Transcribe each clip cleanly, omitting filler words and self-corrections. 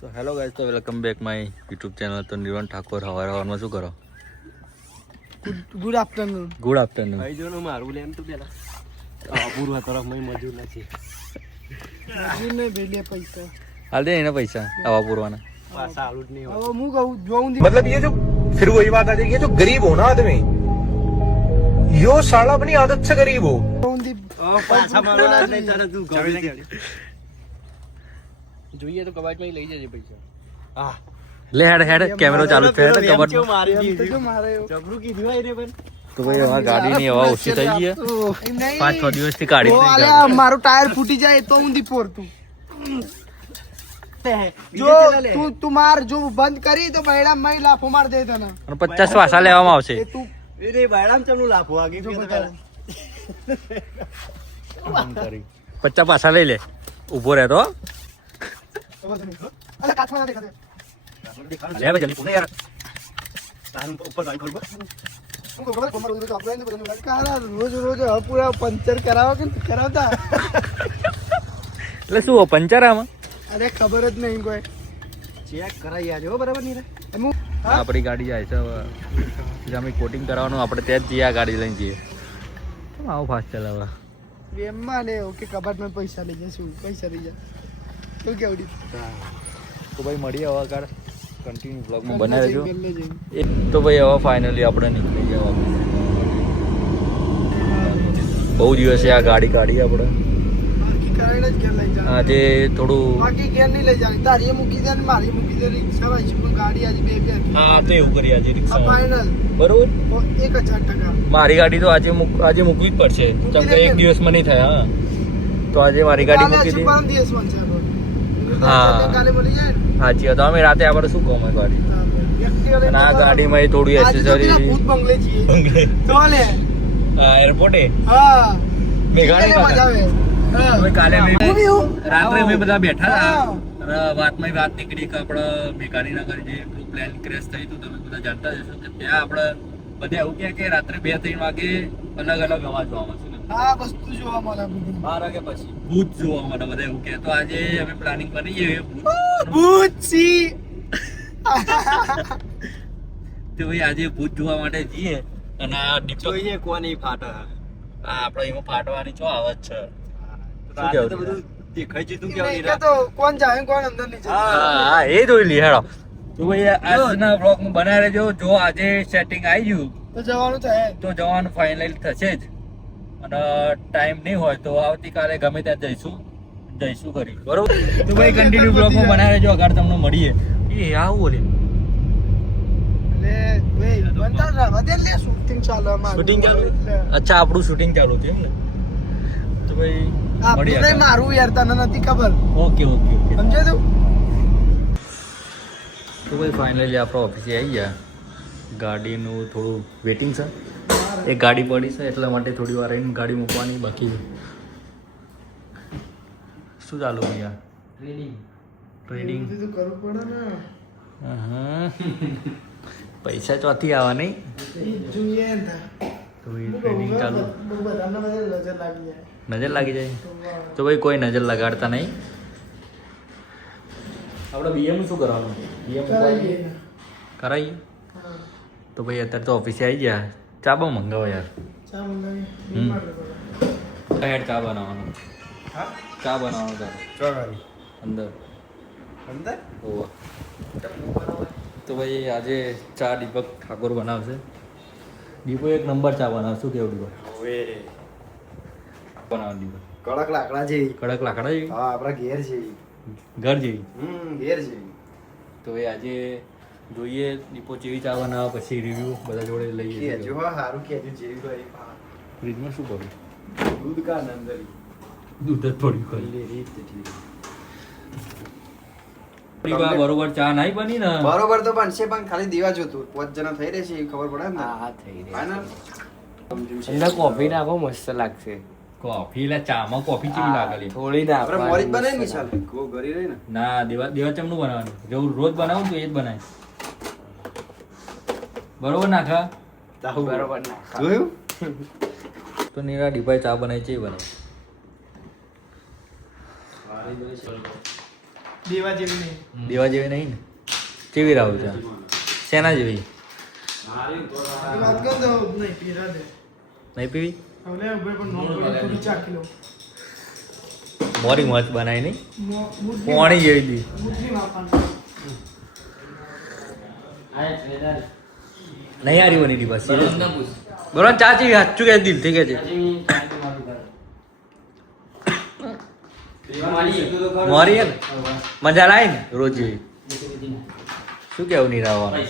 So hello guys, તો welcome back my YouTube channel. તો નિર્વાણ ઠાકોર હવારમાં શું કરો? Good afternoon. Good afternoon. ભાઈ જો ને મારું લેમ તો પેલા પૂર્વ તરફ મય મજૂર નથી. મજૂર ને ભેલે પૈસા હાલ દે એના પૈસા આવા પૂરવાના. પાછા આલુ જ નહીં હવે હું કહું જોઉં मतलब ये जो फिर वही बात आ जाएगी, ये जो गरीब हो ना आदमी, यो साला अपनी आदत से गरीब हो. પાછા મારવા નહીં તારે તું ગમે તે જોઈએ તો કબાટમાં લઈ જજે પૈસા. હા લે હેડ હેડ કેમેરો ચાલુ છે. હેડ કબર કેવું મારી તો દીધું મારે જબરું કીધું હોય રે પણ તો ભાઈ અમારી ગાડીની હવા ઓછી થઈ ગઈ છે. 5-6 દિવસથી કાઢી જ નહીં ગાડી. અલ્યા મારું ટાયર ફૂટી જાય તો ઊંધી પોરતું જો તું માર જો બંધ કરી તો બૈડા મય લાફો માર દે તને અને 50 પાછા લેવામાં આવશે. એ તું એ રે બાયડામ ચમનું લાફો આગી જો તો બતાવ. પેલા 50 પાછા લઈ લે. ઊભો રહેતો અલે કાચમાં ના દેખાતે લે ભાઈ જલ્દી યાર. તારું ઉપર ગાડી ખોલ હું કહું ખબર કોમર ઉધર તો આપણે બધું કારા રોજ હવે પૂરા પંચર કરાવો કે નથી કરાવતા એટલે શું પંચર આમાં? અરે ખબર જ નહીં કોઈ ચેક કરાઈ આજો બરાબર નહીં રે હું આપણી ગાડી જાય છે હવે. અમે કોટિંગ કરાવવાનું, આપણે ત્યાં જ જઈએ. આ ગાડી લઈને જઈએ. કેમ આવો ફાસ્ટ ચલાવવા? એમાં ને ઓકે કબાટમાં પૈસા લઈ જશું પૈસા લઈ જા તો કેવડી તો ભાઈ મળીએ હવે આગળ કન્ટિન્યુ બ્લોગમાં બને રહેજો. ગલ્લે જઈને. એ તો ભાઈ હવે ફાઇનલી આપણે નીકળી ગયા. બહુ દિવસે આ ગાડી કાઢી આપણે. બાકી કરાઈને જ ઘેર લઈ જા આજે થોડું બાકી ઘેર નહીં લઈ જાની તારી મૂકી દે ને મારી મૂકી દે રિક્ષા વાળી પણ ગાડી આજે બે હા તો એવું કરીએ આજે આ રિક્ષા ફાઇનલ બરોબર. 1000 મારી ગાડી તો આજે આજે મૂકવી જ પડશે. મૂકી કેમ કે દે એક કેમ? દિવસમાં નહીં થાય. હા તો આજે મારી ગાડી મૂકી દી. પરમ દિવસમાં છે હા. કાલે મળી જાય ને સાચી વાત. અમે રાતે આપણે શું કહો ગાડી હા, વ્યક્તિ વાળી અને આ તો ગાડીમાં એ થોડી આજે તો પેલા એસેસરી ભૂત બંગલે છીએ તો લે એરપોર્ટે હા મેઘાણી કેટલી મજા આવે હા. હવે કાલે અમે હું બી હું. રાત્રે અમે બધા બેઠા હા. હતા અને વાતમાં વાત નીકળી કે આપણે મેઘાણીનગર જે પ્લેન ક્રેશ થઈ હતું, તમે બધા જાણતા જ હશો કે ત્યાં આપણે બધા એવું કહે કે રાત્રે 2-3 વાગે અલગ અલગ અવાજ જોવા મળશે. હા વસ્તુ જોવા મળે બધી 12 વાગે પછી ભૂત જોવા મળે. બધા એવું કહે. તો આજે અમે પ્લાનિંગ કરીએ ભૂત સી તો ભાઈ આજે ભૂત જોવા માટે જઈએ. અને આ દીપક જોઈએ કોની ફાટે આ આપણે એમાં ફાટવાની ચો આવત છે. રાતે તો બધું દેખાઈ જતું કેવું નહીં કે તો કોણ જાય કોણ અંદર નહીં જાય હા એ જોઈ લી હેડો. તો ભાઈ આજના બ્લોગમાં બનાવી રહેજો. જો આજે સેટિંગ આવી ગયું તો જવાનું થાય તો જવાનું ફાઇનલ થશે જ. અને ટાઈમ નહીં હોય તો આવતીકાલે ગમે ત્યાં જઈશું કરી બરોબર. તો ભાઈ કન્ટિન્યુ બ્લોગમાં બનાવી રહેજો. આગળ તમને મળીએ. એ આવું બોલે લે વેઈ બંધા ના વધે લે શૂટિંગ ચાલે અમારું શૂટિંગ ચાલુ. અચ્છા આપણું શૂટિંગ ચાલુ થયું એમ ને. તો ભાઈ આપણું મળીએ નહીં મારું યાર તને નથી ખબર ઓકે ઓકે ઓકે. સમજે તું તો ભાઈ ફાઇનલી આપણે ઓફિસે આવી ગયા. ગાડીનું થોડું વેટિંગ છે. એક ગાડી પડી છે એટલા માટે થોડી વાર રહીને ગાડી મૂકવાની બાકી. શું ચાલુ ભૈયા? ટ્રેડિંગ બધું કરવું પડે ને પૈસા ચોથી આવવા નહીં. એ જોઈએ ને તો ભાઈ ટ્રેડિંગ ચાલુ. બધાને બધે નજર લાગી જાય નજર લાગી જાય તો ભાઈ કોઈ નજર લગાડતા નહીં. આપણે બીએમ શું કરવાનું? બીએમ કરાવીએ ને. કરાવીએ. હા તો ભાઈ અત્યારે તો ઓફિસે આવી ગયા. ચા બહુ મંગાવો યાર. ચા મંગાવીએ હમ. બીમાર લોકો. હેડ ચા બનાવવાનું. હા ચા બનાવવાનું તારે ચોગાની અંદર. અંદર ઓવા. તો ભાઈ આજે ચા દીપક ઠાકોર બનાવશે. દીપક એક નંબર ચા બનાવશે. શું કેવું દીપક? હવે બનાવ દીપક કડક લાકડા જેવી. કડક લાકડા જેવી હા આપણા ઘેર જેવી. ઘર જેવી. ઘેર જેવી. તો ભાઈ આજે જોઈએ દીપો જેવી ચા બનાવે પછી રિવ્યુ બધા જોડે લઈએ. કેજો હા સારું કેજો જેવી હોય એ ફ્રીજમાં શું કરું? દૂધ કા અંદર દૂધ જ પડ્યું ખાલી. લે રીત ઠીક. બરોબર ચા નહીં બની ને. બરોબર તો બનશે પણ ખાલી દીવા જોતું 5 જણા થઈ રહેશે એ ખબર પડે ને. હા થઈ રહી ફાઇનલ અંદર કોફી નાખો મસ્ત લાગશે કોફી એટલે ચામાં કોફી કેવી લાગે? થોડી આપણે મોરી જ બનાવી ને ચાલ કો ગરી રહી ને. ના દેવા ચમનું બનાવવાનું. જેવું રોજ બનાવું તો એ જ બનાય. બરોબર નાખા. તાહુ બરોબર ના જોયું તો નીરા ડીભાઈ ચા બનાવી છે એ બનાવી. દેવા જેવી નહીં. દેવા જેવી નહીં ને કેવી રાવ છે શેના જેવી એ વાત કહું તો નહીં પીરા દે. નહીં પીવી હવે ઉભે પણ નોટ કરી થોડી ચાખી લો. મોરી મસ્ત બનાવી નહીં બુદ્ધિ પોણી જેવી દી બુદ્ધિ માપવાનું. નહીં હારી બની દી બસ બરોબર ચા જેવી સાચું કે દિલથી કે છે મોરી હે ને મજા લાય ને રોજ જેવી શું કેવું નહીં રાવવાનું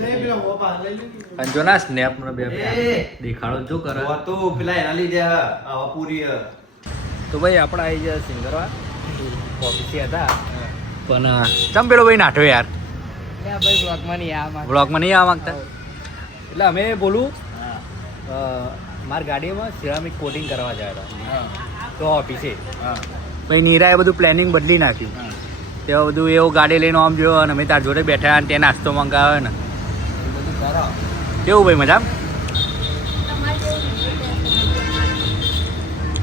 લે પેલા હોપા લઈ લે. અને જો ના સ્નેપ ને બે દેખાડો જો કરે તો પેલા એના લીધે આવા પૂરી તો ભાઈ આપણે આવી ગયા સિંગરવા ઓફિસે હતા પણ ચમ પેલો ભાઈ નાઠો યાર ભાઈ બ્લોગમાં નહીં આ બ્લોગમાં નહીં આવવા માંગતા એટલે અમે બોલું મારી ગાડીમાં સિરામિક કોટિંગ કરવા ગયા હતા તો ઓફિસે પછી નીરાએ બધું પ્લાનિંગ બદલી નાખ્યું તેમાં બધું એવું ગાડી લઈને આમ જોયો અને અમે તાર જોડે બેઠા અને ત્યાં નાસ્તો મંગાવ્યો ને કેવું ભાઈ મજા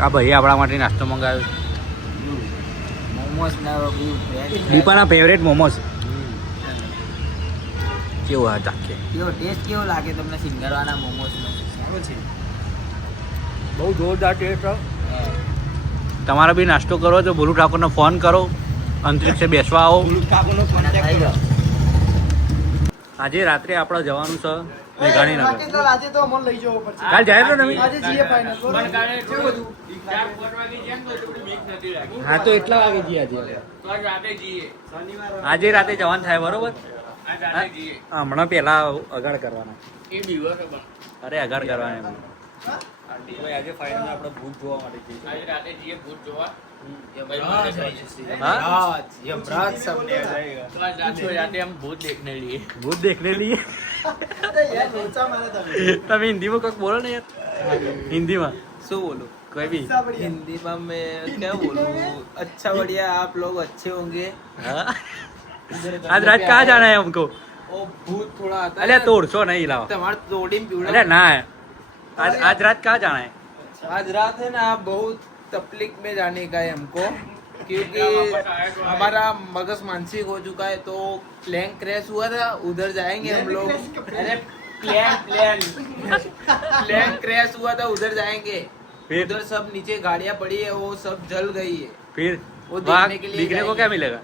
આ ભાઈ આપણા માટે નાસ્તો મંગાવ્યો મોમોસ ના દીપાના ફેવરેટ મોમોસ કેવું હા ચાખે કેવો ટેસ્ટ કેવો લાગે તમને સિંગરવાના મોમોસનો? સારો છે. બહુ જોરદાર ટેસ્ટ તમારે બી નાસ્તો કરો તો ભોલુ ઠાકોરને ફોન કરો અંતરિક્ષે બેસવા આવો આજે રાત્રે આપણે જવાનું છે મેઘાણીનગર બાકી તો આજે તો અમને લઈ જવો પડશે. કાલ જાય ને તમે આજે જઈએ ફાઇનલ. કેવું હતું? હા તો એટલા વાગે જઈએ આજે રાતે જવાનું થાય બરોબર હમણાં પેલા અગાડ કરવાના અરે અગાડ કરવાના એમ આજે ફાઇનલ આપણે ભૂત જોવા માટે જઈએ भूत देखने लिए યાર લોચા મારે તમે. તમે हिंदी में कुछ बोलो ना यार हिंदी में શું બોલું? कोई भी હિસ્સા પડી. हिंदी में मैं क्या बोलूँ? अच्छा बढ़िया, आप लोग अच्छे होंगे. हाँ? आज रात कहाँ जाना है हमको ओ भूत थोड़ा आता अरे तोड़सो नहीं लाओ तुम्हारे तोड़ी में अरे ना है आज रात कहाँ जाना है आज रात है ना बहुत तकलीफ में जाने का है हमको, क्योंकि हमारा मगज मानसिक हो चुका है. तो प्लेन क्रैश हुआ था, उधर जाएंगे हम लोग. अरे प्लेन क्रैश हुआ था, उधर जाएंगे. फिर उधर सब नीचे गाड़ियाँ पड़ी है, वो सब जल गई है. फिर वो वहाँ देखने के लिए दिखने को जाएंगे. क्या मिलेगा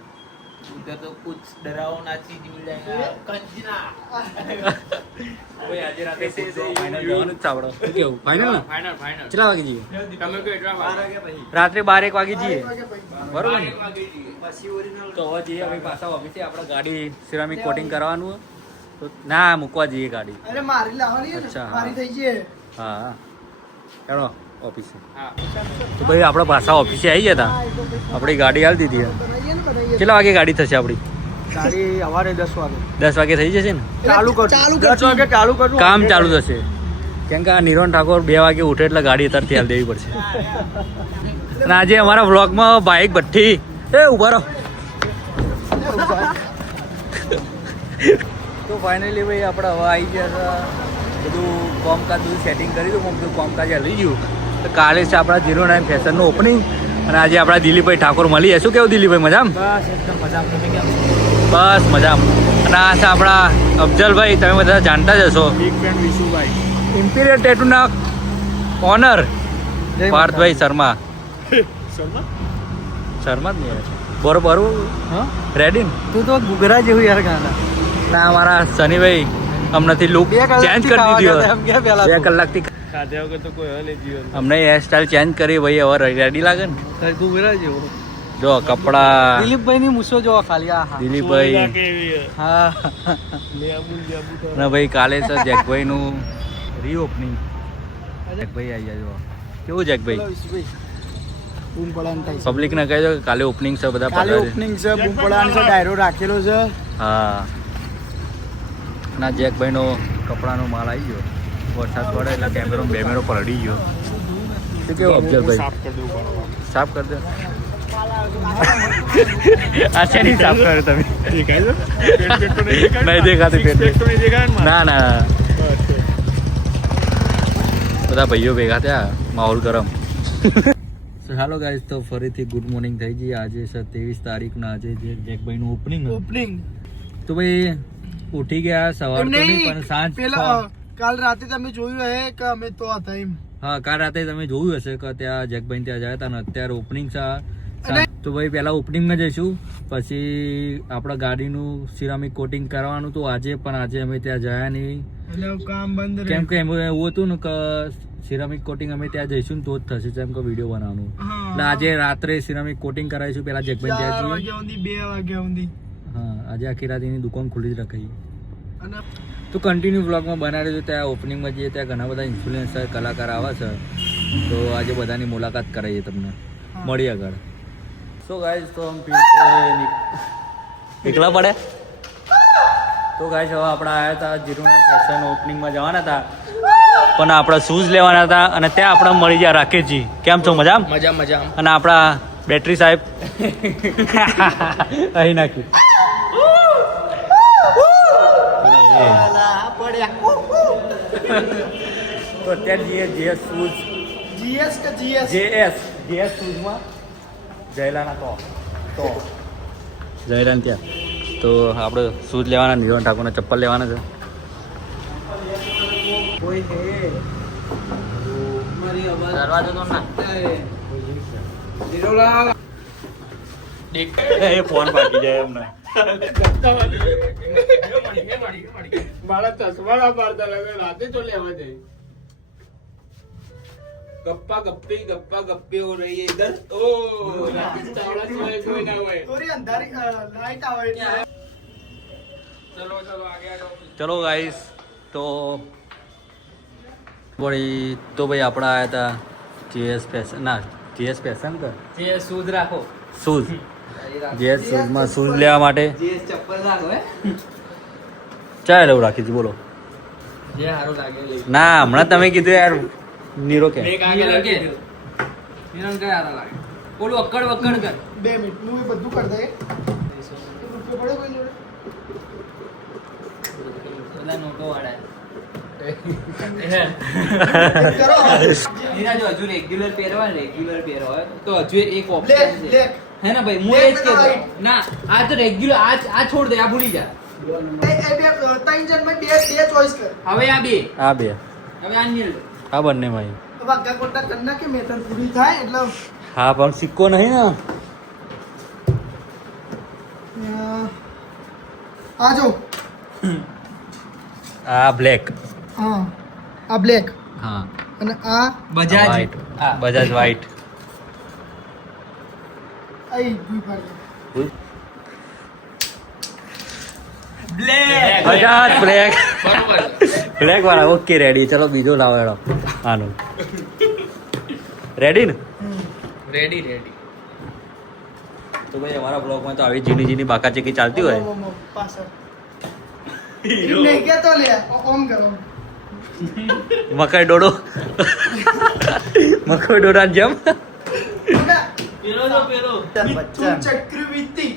उधर तो कुछ डरावना चीज मिल जाएगा. कंचना. આજે રાતે ફાઇનલ જવાનું જ છે આપણે શું કેવું ફાઇનલ ને फाइनल फाइनल કેટલા વાગે જઈએ તમે કોઈ એટલા વાગે રાત્રે 12 વાગે જઈએ વાગે પછી. બરોબર ને તો હવે જઈએ હવે પાછા ઓફિસે આપણે ગાડી સિરામિક કોટિંગ કરવાનું તો ના મૂકવા જઈએ ગાડી અરે મારી લાવવાની છે ને. અચ્છા, હા. મારી થઈ જઈએ. હા ચાલો ઓફિસે તો ભાઈ આપણે પાછા ઓફિસે આવી ગયા હતા આપણી ગાડી હાલ દીધી બનાવીએ ને બનાવીએ. કેટલા વાગે ગાડી થશે આપણી ગાડી સવારે 10 વાગે 10 વાગે થઈ જશે ને ચાલુ કર ચાલુ 10 વાગે ચાલુ કરું કામ ચાલુ થશે કેમ કે આ નિરોન ઠાકોર 2 વાગે ઉઠે એટલે ગાડી અત્યારથી હાલ દેવી પડશે અને આજે અમારા વ્લોગમાં બાઇક ભઠ્ઠી એ ઉભા રહો તો ફાઇનલી ભાઈ આપણે હવે આવી ગયા હતા બધું કોમકાજ બધું સેટિંગ કરી દીધું બધું કોમકાજ લઈ ગયું તો કાલે છે આપણા 09 ફેશનનું ઓપનિંગ અને આજે આપણા દિલીપભાઈ ઠાકોર મળીએ શું કેવું દિલીપભાઈ મજામાં બસ એકદમ મજા તમે કેમ બસ મજામાં અને આ છે આપણા અફજલભાઈ તમે બધા જાણતા જ હશો બિગ ફેન વિશુભાઈ ઇમ્પિરિયલ ટેટુના ઓનર પાર્થભાઈ શર્મા શર્મા શર્મા જ નહીં બરોબર હા રેડી તું તો ગુગરા જેવું યાર ગાના ના અમારા શનિભાઈ હમણાંથી લુક ચેન્જ કરી દીધી એમ કે પેલા 2 કલાકથી ખાધે વગર તો કોઈ હલે જીવન અમને હેર સ્ટાઈલ ચેન્જ કરી ભાઈ હવે રેડી લાગે ને તાર ગુગરા જેવો જો કપડા દિલીપભાઈ ની મૂછો જોવા ખાલી આ હા દિલીપભાઈ હા લેબુ તો અને ભાઈ કાલે છે જેકભાઈ નું રીઓપનિંગ જેકભાઈ આવી જાય કેવું જેકભાઈ બૂમ પડવાનું થાય છે. પબ્લિક ને કહેજો કે કાલે ઓપનિંગ છે બધા કાલે પધારે. ઓપનિંગ છે, બૂમ પડવાનું છે, ડાયરો રાખેલો છે. હા ના જેકભાઈ નો કપડાનો માલ આવી ગયો વરસાદ પડે એટલે કેમેરો બેમેરો પલળી ગયો શું કેવું અફજલભાઈ સાફ કરી દે આ છે નહીં સાફ કર્યો તમે નહીં દેખાતું પેટ ના ના બધા ભાઈઓ ભેગા થયા માહોલ ગરમ હાલો ગાઈસ, તો ફરીથી ગુડ મોર્નિંગ થઈ ગઈ. આજે છે 23 તારીખના, આજે જે જેકભાઈનું ઓપનિંગ. તો ભાઈ ઉઠી ગયા સવાર તો નહીં, પણ સાંજ પેલા કાલ રાતે તમે જોયું હે કે અમે તો હતા એમ. હા, કાલ રાતે તમે જોયું હશે કે ત્યાં જેકભાઈ ત્યાં ગયા હતા ને અત્યારે ઓપનિંગ છે. તો ભાઈ પહેલા ઓપનિંગમાં જઈશું, પછી આપણા ગાડીનું સિરામિક કોટિંગ કરવાનું તો આજે, પણ આજે અમે ત્યાં ગયા નહીં એટલે કામ બંધ કેમ કે એમાં એવું હતું ને કે સિરામિક કોટિંગ અમે ત્યાં જઈશું ને તો જ થશે, જેમ કે વિડીયો બનાવવાનું. એટલે આજે રાત્રે સિરામિક કોટિંગ કરાવીશું પેલા જેકભાઈ ત્યાં જઈએ. 2 વાગ્યા સુધી. હા, આજે આખી રાત એની દુકાન ખુલ્લી જ રખાઈ. અને તો કન્ટિન્યુ બ્લોગમાં બનાવી દેજો. ત્યાં ઓપનિંગમાં જઈએ, ત્યાં ઘણા બધા ઇન્ફ્લુએન્સર કલાકાર આવે છે, તો આજે બધાની મુલાકાત કરાવીએ, તમને મળી આગળ. સો ગાઈઝ, તો હમ નીકળા પડે. તો ગાઈઝ, હવે આપણે આવ્યા હતા જીરુના ફેશન ઓપનિંગમાં જવાના હતા, પણ આપણા શૂઝ લેવાના હતા, અને ત્યાં આપણે મળી ગયા રાકેશજી. કેમ છો? મજા મજા. અને આપણા બેટરી સાહેબ અહીં નાખ્યું. તો અત્યારે જીએસ શૂઝ જીએસ કે જીએસ જેએસ શૂઝમાં જયલાના તો જયલાન ત્યાં તો આપણે શૂઝ લેવાના, નિરોન ઠાકોરના ચપ્પલ લેવાના છે. કોઈ હે મારી અવાજ દરવાજો તો ના જીરોલાલ એ ફોન બાકી જાય એમને. મારા ચશ્મા ના પાડતા લાગે, રાતે તો લેવા જાય. गप्पा गप्पी हो रही है इधर. ओ राकेश चावड़ा कोई ना हुए. થોડી અંધારી લાઈટ આવે એટલે चलो आगे आ जाओ. ચલો ગાઈસ, તો વળી તો ભાઈ આપણા આવ્યા હતા જીએસ ફેશન કે જે શૂઝ રાખો, શૂઝ જીએસ શૂઝમાં શૂઝ લેવા માટે. જે ચપ્પલ રાખો હે, ચાલ એવું રાખી દીધું. બોલો. જે સારું લાગે લે. ના, હમણાં તમે કીધું યાર નીરો કે નિરંજન કે સારા લાગે. ઓલું અક્કડ વક્કડ કર. 2 મિનિટ હું એ બધું કરી દે. રૂપિયો પડે કોઈ જોડે? બધા નોટો વાળા. કરો નીરા જો હજુ રેગ્યુલર પહેરવા હોય તો હજુ એક ઓપ્શન બ્લેક છે, બ્લેક હે ને ભાઈ? હું એ જ કહેતો. ના, આ તો રેગ્યુલર, આ છોડ દે, આ ભૂલી જા. એ બે 3 જણમાં બે ચોઈસ કર. હવે આ બે, આ બે, હવે આ નીલ. આ બંને ભાઈ. વાગ્યા કોટા કરી નાખે, મેથડ પૂરી થાય એટલે હા, પણ સિક્કો નહીં ને. આ જો આ બ્લેક. હા આ બ્લેક હા, અને આ બજાજ વ્હાઈટ. બજાજ વ્હાઈટ. આઈ ભૂઈ પાડી. Black Bajaj black. બરોબર. બ્લેક વાળા. Okay, ready. ચલો બીજો લાવો એડો. આનું રેડી ને? રેડી. તો ભાઈ અમારા બ્લોગમાં તો આવી જીની બાકાચીકી ચાલતી હોય. પાછળ નહીં કેતો લે ઓમ કરો. મકાઈ ડોડો જેમ. તું ચક્રવર્તી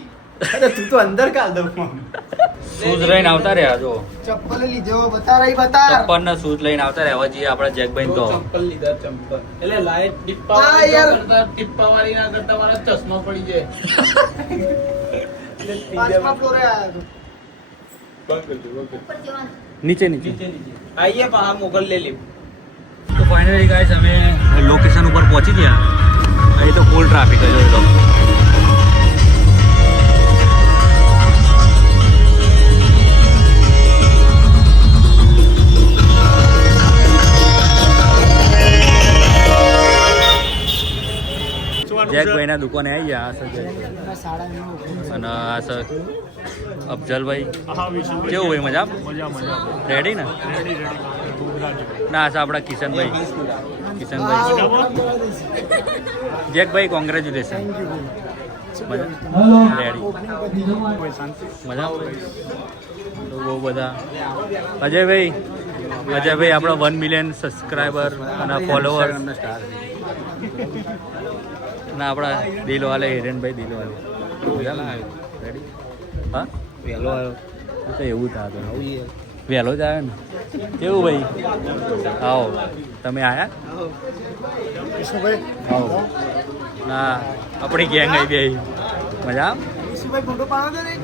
શૂઝ લઈને આવતા રહ્યા. જો ચપ્પલ લીધો, બતા રહી બતા. ચપ્પલ ના શૂઝ લઈને આવતા રહ્યા. હજી આપણા જેકભાઈ તો ચંપલ લીધા, ચંપલ. એટલે લાઈટ ટીપ્પા હા, વાળી યાર. કરતા, ટીપ્પા વાળી ના કરતા મારા ચશ્મા પડી જાય. 5મા ફ્લોરે આયા તો. નીચે આઈએ પા મોગલ ले ली. તો ફાઇનલી ગાઈસ અમે લોકેશન ઉપર પહોંચી ગયા. અહીં તો ફૂલ ટ્રાફિક જ હોય. જેકભાઈ ના દુકાને આવી ગયા. અને આ સર અફજલભાઈ, કેવું ભાઈ? મજા રેડી ને? ના, આ છે આપણા કિશનભાઈ. જેકભાઈ, કોંગ્રેચ્યુલેશન. રેડી. મજા તો બહુ બધા. અજયભાઈ આપણા 1 મિલિયન સબસ્ક્રાઈબર અને ફોલોવર. અને આપણા દિલવાલે હિરેનભાઈ દિલવાલે. રેડી? હા, વહેલો આવ્યો તો એવું થતું. વહેલો જ આવ્યો ને કેવું ભાઈ આવો તમે આયા આવો ના આપણી ગેંગ આવી બે મજા ફોટો પાડો ને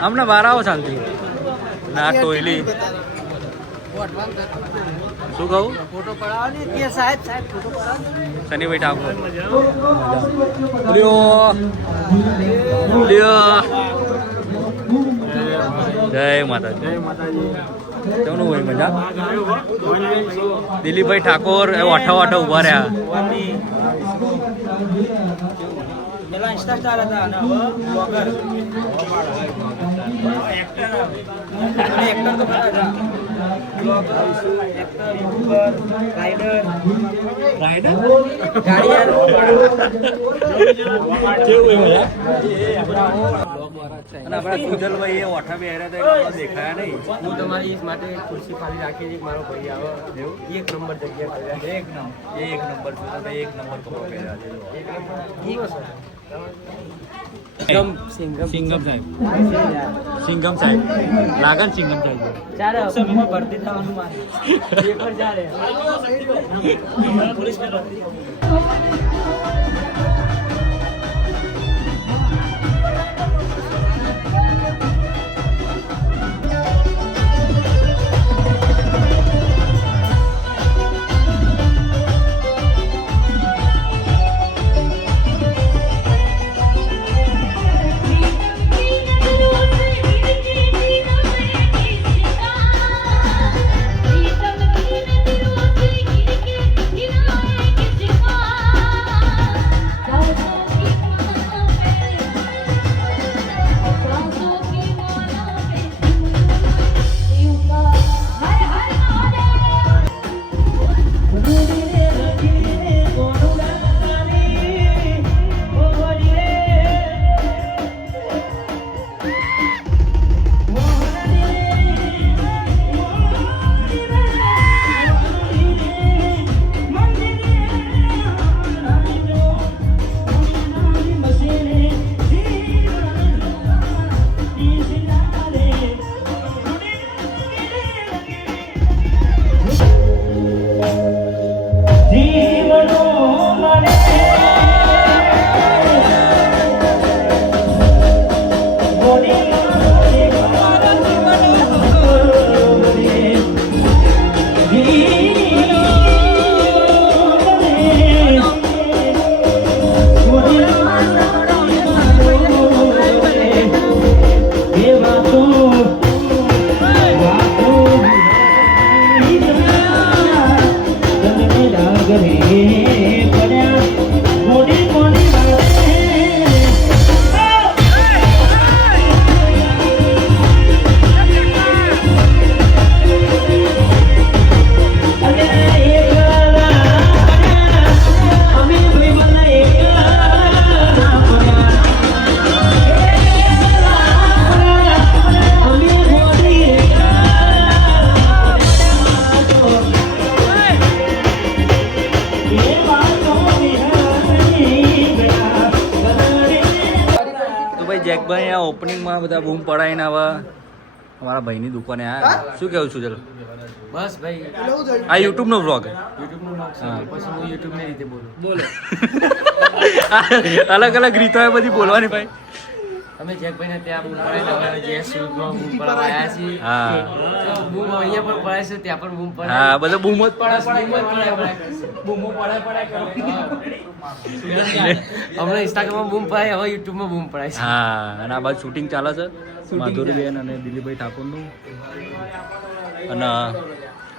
આમને બહાર આવો શાંતિ ના ટોયલી શું કહું ફોટો પડાવો ને કે સાહેબ ફોટો પડાવો શનિભાઈ ઠાકોર લ્યો લ્યો જય માતાજી કેમનું હોય મજા દિલીપભાઈ ઠાકોર વાઠા વાઠા ઉભા રહ્યા પેલા ઇન્સ્ટા સ્ટાર હતા અને હવે બ્લોગર એક્ટર તો બધા હતા બ્લોગર એક્ટર યુટ્યુબર રાઇડર કેવું હોય અને આપણા સુજલભાઈ એ ઓઠા બે હતા દેખાયા નહીં હું તમારી માટે ખુરશી ખાલી રાખી છે મારો ભાઈ આવે એક નંબર જગ્યા એક નંબર તમે એક નંબર કપડો પહેર્યા છે સિંગમ સાહેબ લાગે ને સિંગમ સાહેબ ચારે ભરતી થવાનું મારે પેપર ચાલે પોલીસ ભરતી જેકભાઈ આ ઓપનિંગમાં બધા બૂમ પડાવીને હવે અમારા ભાઈની દુકાને આવ્યા શું કેવું છું ચલો બસ ભાઈ આ યુટ્યુબ નો વ્લોગ યુટ્યુબનું નામ છે પછી હું યુટ્યુબની રીતે બોલું અલગ અલગ રીતો એ બધી બોલવાની ભાઈ અમે જેકભાઈને ત્યાં બૂમ પડાવીને અમારે જે સ્કૂલમાં બૂમ પડાવવા આવ્યા છીએ હા તો બૂમ અહીંયા પણ પડાય છે ત્યાં પણ બૂમ પડાય હા બધા બૂમ જ પડે બૂમો પડાય હમણાં ઇન્સ્ટાગ્રામમાં બૂમ પડાય હવે યુટ્યુબમાં બૂમ પડાય છે હા અને આ બાજુ શૂટિંગ ચાલે છે માધુરીબેન અને દિલીપભાઈ ઠાકોરનું અને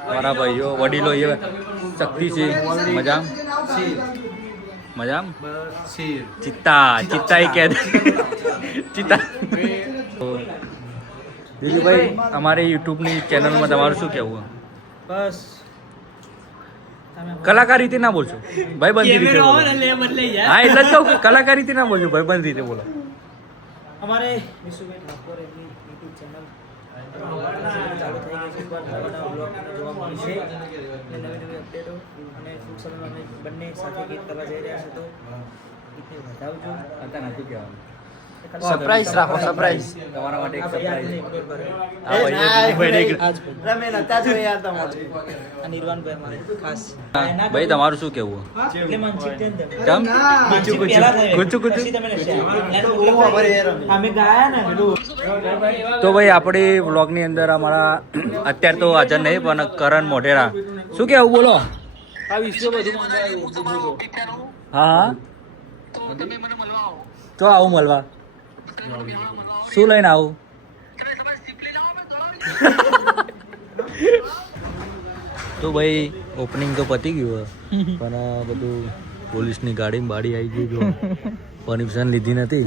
મારા ભાઈઓ વડીલો એ શક્તિસિંહ મજામ મજામ ચિત્તા એ કહે ચિત્તા દિલીપભાઈ અમારે યુટ્યુબની ચેનલમાં તમારું શું કહેવું બસ કલાકાર રીતે ના બોલશો ભાઈ બંધ રીતે બોલો. હા એટલે જ કહું કે કલાકાર રીતે ના બોલશો ભાઈ બંધ રીતે બોલો અમારે વિશુભાઈ ઠાકોર એમની યુટ્યુબ ચેનલ ચાલુ થઈ ગઈ છે પર નવા બ્લોગ જોવા મળશે અને નવી અપડેટો અને ફૂડ સલૂન અમે બંને સાથે ગીત કરવા જઈ રહ્યા છે તો ગીતને વધાવજો હતા નથી કહેવાનું સરપ્રાઈઝ રાખો સરપ્રાઈઝ. તમારા માટે એક આ ભાઈ સરપ્રાઈઝ. આજ આ નિર્વાણભાઈ અમારે ખાસ ભાઈ તમારું શું કેવું એટલે માનસિક છે ને તમે. કેમ માનસિક પહેલા થાય. ગુચું ગુચું. પછી તમે નથી આવ્યા. અમે ગાયા ને તો ભાઈ આપણી વ્લોગની અંદર અમારા અત્યારે તો હાજર નહીં પણ કરણ મોઢેરા શું કેવું બોલો. હા હા તો આવું મળવા શું લઈને આવું. તો ભાઈ ઓપનિંગ તો પતી ગયું હવે. પણ આ બધું પોલીસની ગાડી બાડી આવી ગઈ જો પરમિશન લીધી નથી.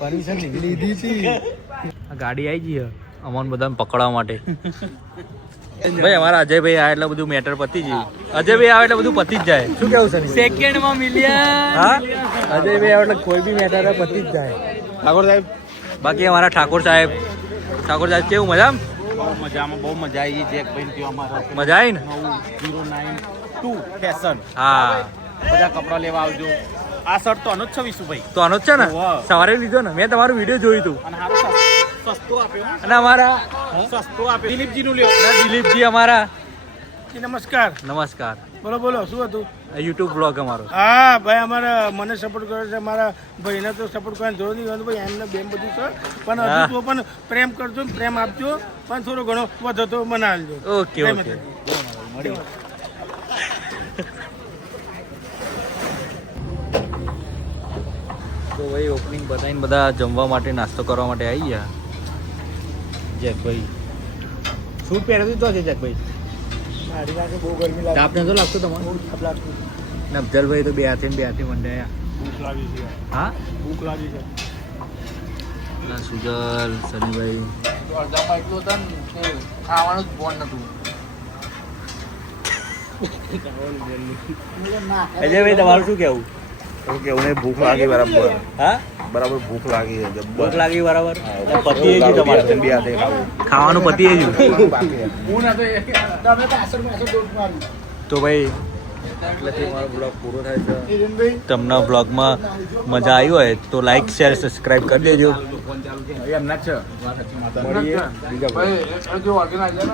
પરમિશન લીધી હતી. આ ગાડી આવી ગઈ અમોન બધાને પકડવા માટે. ભાઈ અમારા અજયભાઈ આવે એટલે બધું મેટર પતી ગયું. અજયભાઈ આવે એટલે બધું પતી જ જાય. શું કેવું સર સેકન્ડમાં મિલિયન. હા અજયભાઈ આવે એટલે કોઈ બી મેટર પતી જ જાય. ઠાકોર સાહેબ બાકી અમારા ઠાકોર સાહેબ કેવું મજા મજામાં બહુ મજા આવી જેક ભાઈ ત્યાં અમારા મજા આવી ને. 092 ફેશન હા બધા કપડા લેવા આવજો. આ શર્ટ તો આનો જ છે વિશુભાઈ તો આનો જ છે ને સવારે લીધો ને મેં તમારું વિડીયો જોયું હતું. અને હારો સસ્તો આપ્યો અને અમારા સસ્તો આપ્યો દિલીપજી નું લ્યો. દિલીપજી અમારા નમસ્કાર. નમસ્કાર. બોલો બોલો શું હતું? યુટ્યુબ બ્લોગ અમારો. હા ભાઈ અમારા મને સપોર્ટ કરે છે, મારા ભાઈને તો સપોર્ટ કરવાની જરૂર નહીં હોતી ભાઈ, એમને બેન બધું છે પણ હજુ તો પણ પ્રેમ કરજો ને પ્રેમ આપજો પણ થોડો ઘણો વધો તો બનાવજો. ઓકે ઓકે તો ભાઈ ઓપનિંગ બતાવીને બધા જમવા માટે નાસ્તો કરવા માટે આવી ગયા. જેકભાઈ શૂટ પહેર્યું તો છે જેકભાઈ. બહુ ગરમી લાગે. તાપ નતો લાગતો તમારે? ને અફઝલભાઈ તો બે હાથે મંડ્યા. ભૂખ લાગી છે. હા ભૂખ લાગી છે. સુજલ સનીભાઈ અડધામાં એટલું હતા ને કે ખાવાનું જ બોન નતું. અજયભાઈ તમારું શું કેવું? ભૂખ લાગી બરાબર. હા બરાબર ભૂખ લાગી છે. ભૂખ લાગી બરાબર. પતિએ જ તમારે ખાવાનું પતિએ જ. તો ભાઈ એટલેથી મારો બ્લોગ પૂરો થાય છે. તમને બ્લોગમાં મજા આવી હોય તો લાઈક શેર સબસ્ક્રાઈબ કરી દેજો. એમના જ છે. મળીએ બીજા જો ઓર્ગેનાઇઝર